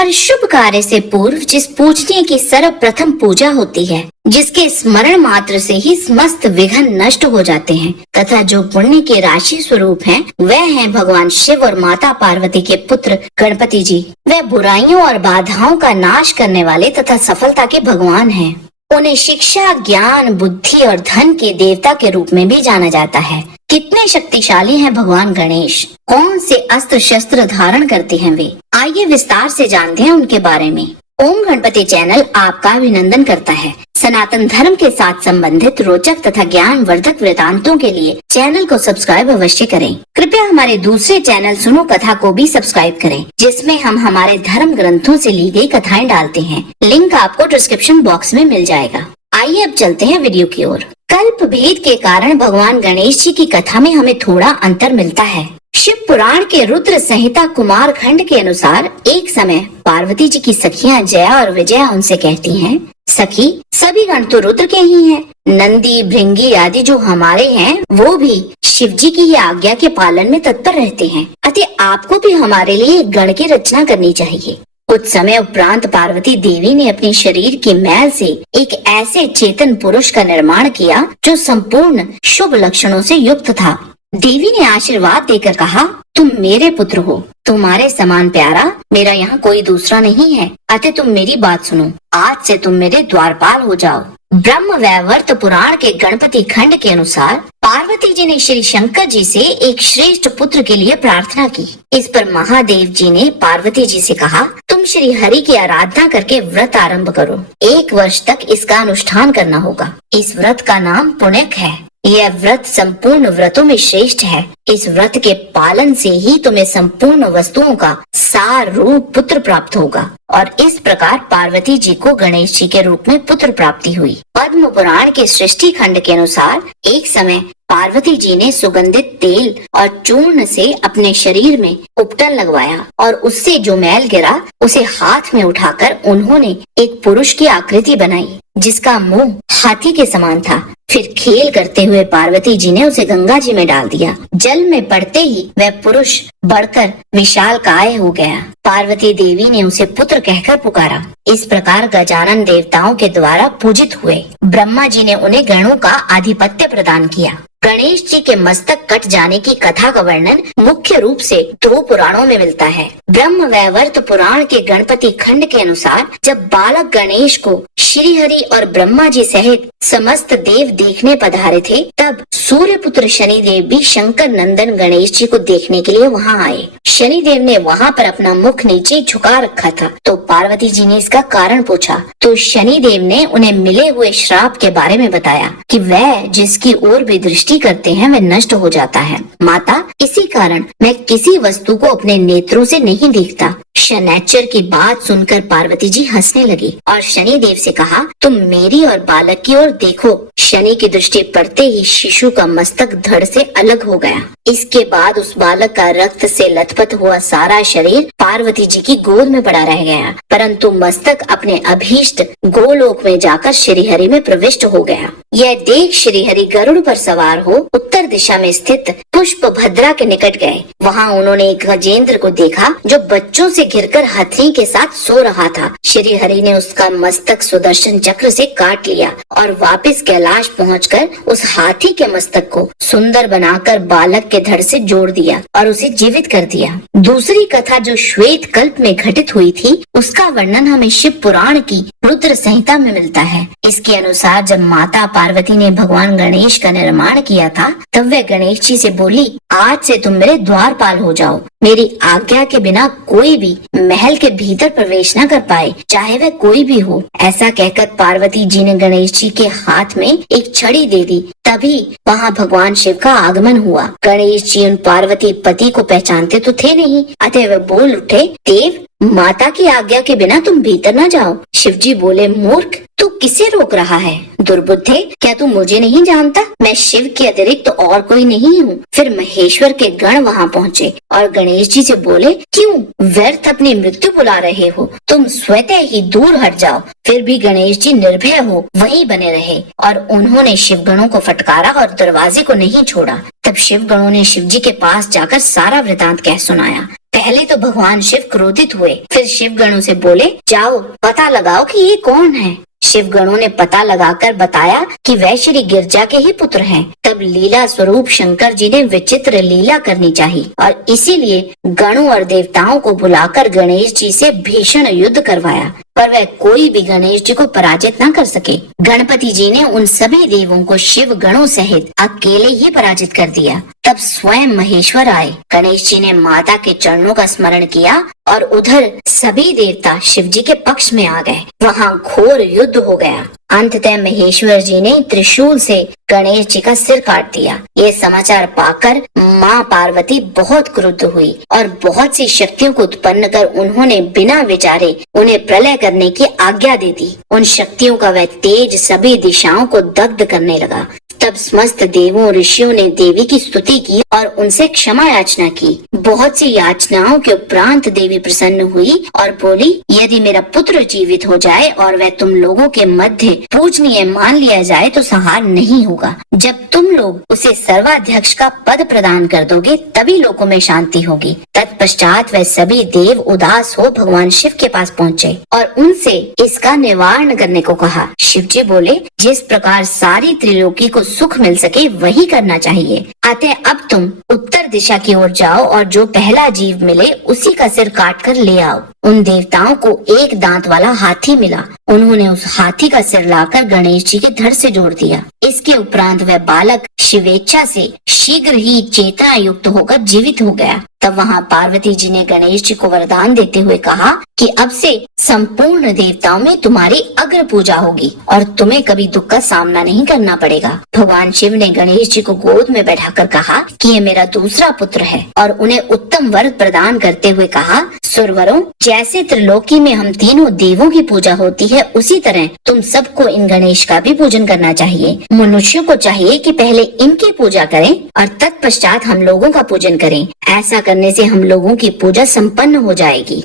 हर शुभ कार्य से पूर्व जिस पूजनीय की सर्वप्रथम पूजा होती है, जिसके स्मरण मात्र से ही समस्त विघ्न नष्ट हो जाते हैं तथा जो पुण्य के राशि स्वरूप हैं, वह हैं भगवान शिव और माता पार्वती के पुत्र गणपति जी। वह बुराइयों और बाधाओं का नाश करने वाले तथा सफलता के भगवान हैं। उन्हें शिक्षा, ज्ञान, बुद्धि और धन के देवता के रूप में भी जाना जाता है। कितने शक्तिशाली हैं भगवान गणेश, कौन से अस्त्र शस्त्र धारण करते हैं वे, आइए विस्तार से जानते हैं उनके बारे में। ओम गणपति चैनल आपका अभिनंदन करता है। सनातन धर्म के साथ संबंधित रोचक तथा ज्ञान वर्धक वृतांतों के लिए चैनल को सब्सक्राइब अवश्य करें। कृपया हमारे दूसरे चैनल सुनो कथा को भी सब्सक्राइब करें, जिसमें हम हमारे धर्म ग्रंथों से ली गई कथाएं डालते हैं। लिंक आपको डिस्क्रिप्शन बॉक्स में मिल जाएगा। आइए अब चलते हैं वीडियो की ओर। कल्प भेद के कारण भगवान गणेश जी की कथा में हमें थोड़ा अंतर मिलता है। शिव पुराण के रुद्र संहिता कुमार खंड के अनुसार एक समय पार्वती जी की सखियां जया और विजया उनसे कहती हैं, सखी सभी गण तो रुद्र के ही हैं। नंदी, भृंगी आदि जो हमारे हैं वो भी शिव जी की ही आज्ञा के पालन में तत्पर रहते हैं, अतः आपको भी हमारे लिए एक गण की रचना करनी चाहिए। कुछ समय उपरांत पार्वती देवी ने अपने शरीर की मैल से एक ऐसे चेतन पुरुष का निर्माण किया जो संपूर्ण शुभ लक्षणों से युक्त था। देवी ने आशीर्वाद देकर कहा, तुम मेरे पुत्र हो, तुम्हारे समान प्यारा मेरा यहाँ कोई दूसरा नहीं है, अतः तुम मेरी बात सुनो। आज से तुम मेरे द्वारपाल हो जाओ। ब्रह्म वैवर्त पुराण के गणपति खंड के अनुसार पार्वती जी ने श्री शंकर जी से एक श्रेष्ठ पुत्र के लिए प्रार्थना की। इस पर महादेव जी ने पार्वती जी से कहा, तुम श्री हरि की आराधना करके व्रत आरंभ करो। 1 वर्ष तक इसका अनुष्ठान करना होगा। इस व्रत का नाम पुण्यक है। यह व्रत संपूर्ण व्रतों में श्रेष्ठ है। इस व्रत के पालन से ही तुम्हें संपूर्ण वस्तुओं का सार रूप पुत्र प्राप्त होगा। और इस प्रकार पार्वती जी को गणेश जी के रूप में पुत्र प्राप्ति हुई। पद्म पुराण के सृष्टि खंड के अनुसार एक समय पार्वती जी ने सुगंधित तेल और चूर्ण से अपने शरीर में उपटन लगवाया और उससे जो मैल गिरा उसे हाथ में उठाकर उन्होंने एक पुरुष की आकृति बनाई, जिसका मुंह हाथी के समान था। फिर खेल करते हुए पार्वती जी ने उसे गंगा जी में डाल दिया। जल में पड़ते ही वह पुरुष बढ़कर विशाल काय हो गया। पार्वती देवी ने उसे पुत्र कहकर पुकारा। इस प्रकार गजानन देवताओं के द्वारा पूजित हुए। ब्रह्मा जी ने उन्हें गणों का आधिपत्य प्रदान किया। गणेश जी के मस्तक कट जाने की कथा का वर्णन मुख्य रूप से 2 पुराणों में मिलता है। ब्रह्म वैवर्त पुराण के गणपति खंड के अनुसार जब बालक गणेश को श्री हरि और ब्रह्मा जी सहित समस्त देव देखने पधारे थे, तब सूर्य पुत्र शनिदेव भी शंकर नंदन गणेश जी को देखने के लिए वहां आए। शनिदेव ने वहां पर अपना मुख नीचे झुका रखा था, तो पार्वती जी ने इसका कारण पूछा, तो शनिदेव ने उन्हें मिले हुए श्राप के बारे में बताया कि वह जिसकी ओर भी दृष्टि करते हैं वह नष्ट हो जाता है। माता, इसी कारण मैं किसी वस्तु को अपने नेत्रों से नहीं देखता। शनैचर की बात सुनकर पार्वती जी हंसने लगी और शनिदेव से कहा, तुम मेरी और बालक की ओर देखो। शनि की दृष्टि पड़ते ही शिशु का मस्तक धड़ से अलग हो गया। इसके बाद उस बालक का रक्त से लथपथ हुआ सारा शरीर पार्वती जी की गोद में पड़ा रह गया, परंतु मस्तक अपने अभीष्ट गोलोक में जाकर श्रीहरि में प्रविष्ट हो गया। यह देख श्रीहरि गरुड़ पर सवार हो उत्तर दिशा में स्थित पुष्प भद्रा के निकट गए। वहाँ उन्होंने एक गजेंद्र को देखा जो बच्चों से घिरकर हाथी के साथ सो रहा था। श्री हरि ने उसका मस्तक सुदर्शन चक्र से काट लिया और वापस कैलाश पहुंचकर उस हाथी के मस्तक को सुंदर बनाकर बालक के धड़ से जोड़ दिया और उसे जीवित कर दिया। दूसरी कथा जो श्वेत कल्प में घटित हुई थी, उसका वर्णन हमें शिव पुराण की रुद्र संहिता में मिलता है। इसके अनुसार जब माता पार्वती ने भगवान गणेश का निर्माण किया था, तब वह गणेश जी से बोली, आज से तुम मेरे द्वारपाल हो जाओ। मेरी आज्ञा के बिना कोई भी महल के भीतर प्रवेश न कर पाए, चाहे वह कोई भी हो। ऐसा कहकर पार्वती जी ने गणेश जी के हाथ में एक छड़ी दे दी। तभी वहाँ भगवान शिव का आगमन हुआ। गणेश जी उन पार्वती पति को पहचानते तो थे नहीं, अतः वे बोल उठे, देव, माता की आज्ञा के बिना तुम भीतर न जाओ। शिव जी बोले, मूर्ख, तू किसे रोक रहा है? दुर्बुद्धे, क्या तू मुझे नहीं जानता? मैं शिव के अतिरिक्त तो और कोई नहीं हूँ। फिर महेश्वर के गण वहाँ पहुँचे और गणेश जी से बोले, क्यों व्यर्थ अपनी मृत्यु बुला रहे हो? तुम स्वतः ही दूर हट जाओ। फिर भी गणेश जी निर्भय हो वहीं बने रहे और उन्होंने शिव गणों को फटकारा और दरवाजे को नहीं छोड़ा। तब शिव गणों ने शिव जी के पास जाकर सारा वृतांत कह सुनाया। पहले तो भगवान शिव क्रोधित हुए, फिर शिव गणों से बोले, जाओ पता लगाओ कि ये कौन है। शिव गणों ने पता लगाकर बताया कि वह श्री गिरजा के ही पुत्र हैं। तब लीला स्वरूप शंकर जी ने विचित्र लीला करनी चाहिए और इसीलिए गणों और देवताओं को बुलाकर गणेश जी से भीषण युद्ध करवाया, पर वह कोई भी गणेश जी को पराजित न कर सके। गणपति जी ने उन सभी देवों को शिव गणों सहित अकेले ही पराजित कर दिया। तब स्वयं महेश्वर आए। गणेश जी ने माता के चरणों का स्मरण किया और उधर सभी देवता शिव जी के पक्ष में आ गए। वहाँ घोर युद्ध हो गया। अंततः महेश्वर जी ने त्रिशूल से गणेश जी का सिर काट दिया। ये समाचार पाकर माँ पार्वती बहुत क्रुद्ध हुई और बहुत सी शक्तियों को उत्पन्न कर उन्होंने बिना विचारे उन्हें प्रलय करने की आज्ञा दे दी। उन शक्तियों का वह तेज सभी दिशाओं को दग्ध करने लगा। तब समस्त देवों ऋषियों ने देवी की स्तुति की और उनसे क्षमा याचना की। बहुत सी याचनाओं के उपरांत देवी प्रसन्न हुई और बोली, यदि मेरा पुत्र जीवित हो जाए और वह तुम लोगों के मध्य पूजनीय मान लिया जाए तो संहार नहीं होगा। जब तुम लोग उसे सर्वाध्यक्ष का पद प्रदान कर दोगे तभी लोगों में शांति होगी। तत्पश्चात वह सभी देव उदास हो भगवान शिव के पास पहुँचे और उनसे इसका निवारण करने को कहा। शिव जी बोले, जिस प्रकार सारी त्रिलोकी को सुख मिल सके वही करना चाहिए। अतः अब तुम उत्तर दिशा की ओर जाओ और जो पहला जीव मिले उसी का सिर काट कर ले आओ। उन देवताओं को एक दांत वाला हाथी मिला। उन्होंने उस हाथी का सिर लाकर गणेश जी के धड़ से जोड़ दिया। इसके उपरांत वह बालक शिवेच्छा से शीघ्र ही चेतना युक्त होकर जीवित हो गया। तब वहाँ पार्वती जी ने गणेश जी को वरदान देते हुए कहा कि अब से संपूर्ण देवताओं में तुम्हारी अग्र पूजा होगी और तुम्हें कभी दुख का सामना नहीं करना पड़ेगा। भगवान शिव ने गणेश जी को गोद में बैठाकर कहा कि ये मेरा दूसरा पुत्र है और उन्हें उत्तम वर प्रदान करते हुए कहा, सुरवरों, जैसे त्रिलोकी में हम तीनों देवों की पूजा होती है उसी तरह तुम सबको इन गणेश का भी पूजन करना चाहिए। मनुष्यों को चाहिए कि पहले इनकी पूजा करें और तत्पश्चात हम लोगों का पूजन करें। ऐसा करने से हम लोगों की पूजा संपन्न हो जाएगी।